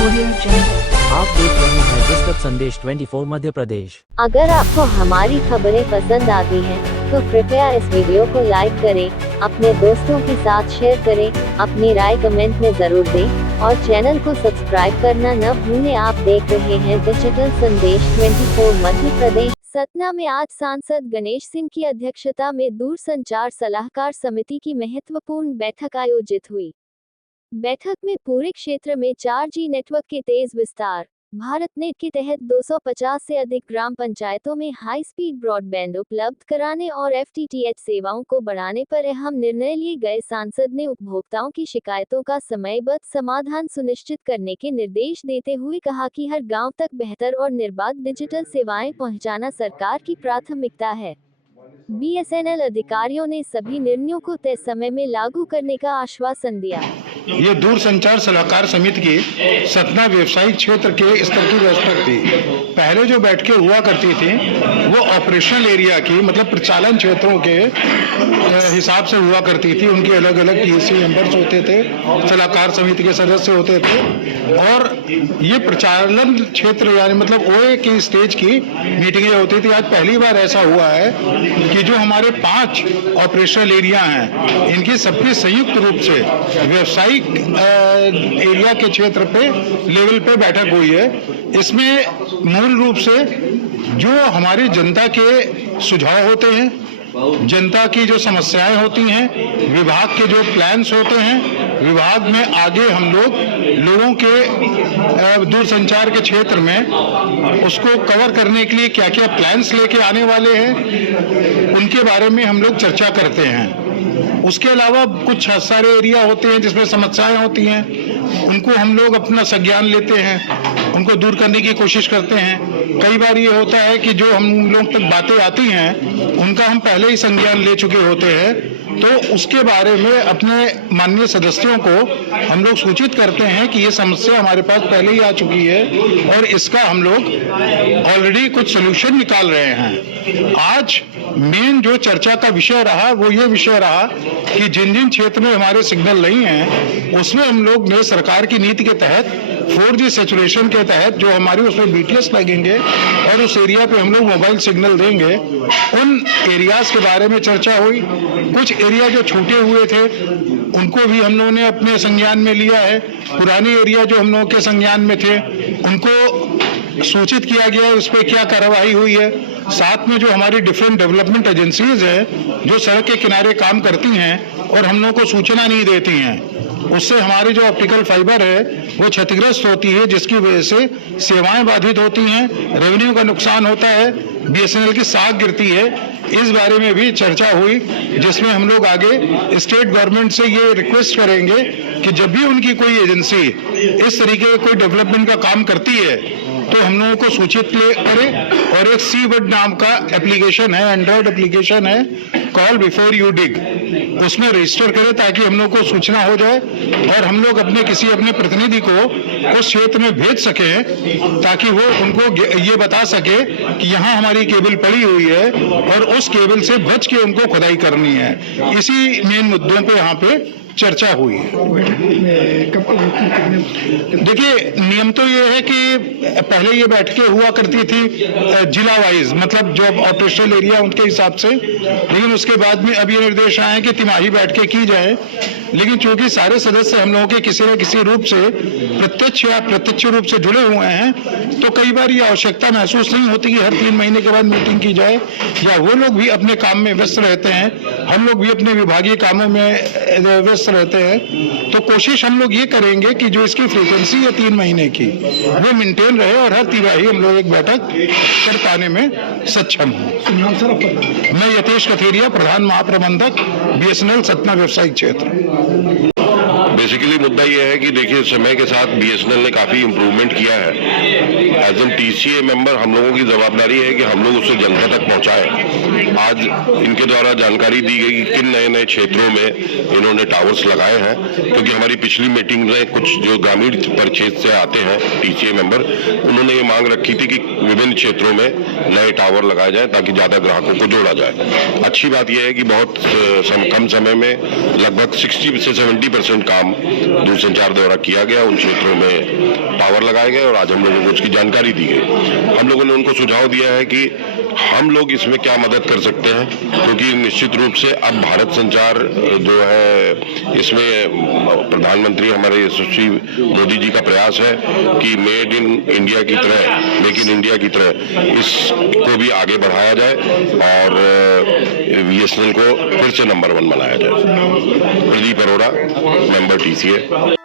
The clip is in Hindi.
आप देख रहे हैं विस्तृत संदेश 24 मध्य प्रदेश। अगर आपको हमारी खबरें पसंद आती हैं, तो कृपया इस वीडियो को लाइक करें, अपने दोस्तों के साथ शेयर करें, अपनी राय कमेंट में जरूर दें और चैनल को सब्सक्राइब करना न भूलें। आप देख रहे हैं डिजिटल संदेश 24 मध्य प्रदेश। सतना में आज सांसद गणेश सिंह की अध्यक्षता में दूरसंचार सलाहकार समिति की महत्वपूर्ण बैठक आयोजित हुई। बैठक में पूरे क्षेत्र में 4G नेटवर्क के तेज विस्तार, भारतनेट के तहत 250 से अधिक ग्राम पंचायतों में हाई स्पीड ब्रॉडबैंड उपलब्ध कराने और FTTH सेवाओं को बढ़ाने पर अहम निर्णय लिए गए। सांसद ने उपभोक्ताओं की शिकायतों का समयबद्ध समाधान सुनिश्चित करने के निर्देश देते हुए कहा कि हर गांव तक बेहतर और निर्बाध डिजिटल सेवाएं पहुंचाना सरकार की प्राथमिकता है। BSNL अधिकारियों ने सभी निर्णयों को तय समय में लागू करने का आश्वासन दिया। ये दूरसंचार सलाहकार समिति की सतना व्यवसायिक क्षेत्र के स्तर की बैठक थी। पहले जो बैठकें हुआ करती थी वो ऑपरेशनल एरिया की मतलब प्रचालन क्षेत्रों के हिसाब से हुआ करती थी। उनके अलग अलग TSC मेंबर्स होते थे, सलाहकार समिति के सदस्य होते थे और ये प्रचालन क्षेत्र यानी मतलब OA की स्टेज की मीटिंगें होती थी। आज पहली बार ऐसा हुआ है कि जो हमारे 5 ऑपरेशनल एरिया हैं इनकी सबकी संयुक्त रूप से व्यवसायिक एरिया के क्षेत्र पे लेवल पे बैठक हुई है। इसमें मूल रूप से जो हमारी जनता के सुझाव होते हैं, जनता की जो समस्याएं होती हैं, विभाग के जो प्लान्स होते हैं, विभाग में आगे हम लोग लोगों के दूरसंचार के क्षेत्र में उसको कवर करने के लिए क्या क्या प्लान्स लेके आने वाले हैं उनके बारे में हम लोग चर्चा करते हैं। उसके अलावा कुछ सारे एरिया होते हैं जिसमें समस्याएं होती हैं, उनको हम लोग अपना संज्ञान लेते हैं, उनको दूर करने की कोशिश करते हैं। कई बार ये होता है कि जो हम लोग तक बातें आती हैं उनका हम पहले ही संज्ञान ले चुके होते हैं, तो उसके बारे में अपने माननीय सदस्यों को हम लोग सूचित करते हैं कि ये समस्या हमारे पास पहले ही आ चुकी है और इसका हम लोग ऑलरेडी कुछ सोल्यूशन निकाल रहे हैं। आज मेन जो चर्चा का विषय रहा वो ये विषय रहा कि जिन जिन क्षेत्र में हमारे सिग्नल नहीं हैं उसमें हम लोग ने सरकार की नीति के तहत 4G सैचुरेशन के तहत जो हमारी उसमें BTS लगेंगे और उस एरिया पे हम लोग मोबाइल सिग्नल देंगे। उन एरियाज के बारे में चर्चा हुई। कुछ एरिया जो छूटे हुए थे उनको भी हम लोगों ने अपने संज्ञान में लिया है। पुराने एरिया जो हम लोगों के संज्ञान में थे उनको सूचित किया गया है, उस पर क्या कार्रवाई हुई है। साथ में जो हमारी डिफरेंट डेवलपमेंट एजेंसीज है जो सड़क के किनारे काम करती हैं और हम लोगों को सूचना नहीं देती हैं, उससे हमारी जो ऑप्टिकल फाइबर है वो क्षतिग्रस्त होती है, जिसकी वजह से सेवाएं बाधित होती हैं, रेवेन्यू का नुकसान होता है, BSNL की साख गिरती है। इस बारे में भी चर्चा हुई जिसमें हम लोग आगे स्टेट गवर्नमेंट से ये रिक्वेस्ट करेंगे कि जब भी उनकी कोई एजेंसी इस तरीके का कोई डेवलपमेंट का काम करती है तो हम लोगों को सूचित करें। और एक C-Bud नाम का एप्लीकेशन है, एंड्रॉयड एप्लीकेशन है, कॉल बिफोर यू डिग, उसमें रजिस्टर करें ताकि हम लोग को सूचना हो जाए और हम लोग अपने प्रतिनिधि को उस क्षेत्र में भेज सकें ताकि वो उनको ये बता सके कि यहाँ हमारी केबल पड़ी हुई है और उस केबल से बच के उनको खुदाई करनी है। इसी मेन मुद्दों पे यहाँ पे चर्चा हुई है। देखिए, नियम तो ये है कि पहले ये बैठकें हुआ करती थी जिला वाइज, मतलब जो ऑपरेशनल एरिया उनके हिसाब से, लेकिन उसके बाद में अब ये निर्देश आए हैं कि तिमाही बैठकें की जाए। लेकिन चूंकि सारे सदस्य हम लोगों के किसी न किसी रूप से प्रत्यक्ष या अप्रत्यक्ष रूप से जुड़े हुए हैं, तो कई बार ये आवश्यकता महसूस नहीं होती कि हर 3 महीने के बाद मीटिंग की जाए, या वो लोग भी अपने काम में व्यस्त रहते हैं, हम लोग भी अपने विभागीय कामों में व्यस्त रहते हैं। तो कोशिश हम लोग ये करेंगे कि जो इसकी फ्रीक्वेंसी है 3 महीने की वो मेंटेन रहे और हर तिमाही हम लोग एक बैठक कर पाने में सक्षम हो। मैं यतेश कथेरिया, प्रधान महाप्रबंधक BSNL सतना व्यवसायिक क्षेत्र। बेसिकली मुद्दा यह है कि देखिए समय के साथ BSNL ने काफी इम्प्रूवमेंट किया है एज एन टीसीए मेंबर हम लोगों की जवाबदारी है कि हम लोग उसे जनता तक पहुंचाएं। आज इनके द्वारा जानकारी दी गई कि किन नए नए क्षेत्रों में इन्होंने टावर्स लगाए हैं, क्योंकि हमारी पिछली मीटिंग में कुछ जो ग्रामीण परिक्षेत्र से आते हैं टीसीए मेंबर, उन्होंने ये मांग रखी थी कि विभिन्न क्षेत्रों में नए टावर लगाए जाए ताकि ज्यादा ग्राहकों को जोड़ा जाए। अच्छी बात यह है कि बहुत कम समय में लगभग 60 से 70% काम दूरसंचार द्वारा किया गया, उन क्षेत्रों में टावर लगाए गए और आज हम लोगों को उसकी जानकारी दी गई। हम लोगों ने उनको सुझाव दिया है कि हम लोग इसमें क्या मदद कर सकते हैं, क्योंकि निश्चित रूप से अब भारत संचार जो है इसमें प्रधानमंत्री हमारे यशस्वी मोदी जी का प्रयास है कि मेड इन इंडिया की तरह, मेक इन इंडिया की तरह इसको भी आगे बढ़ाया जाए और बीएसएनएल को फिर से नंबर 1 बनाया जाए। Pradeep Arora, member TCA.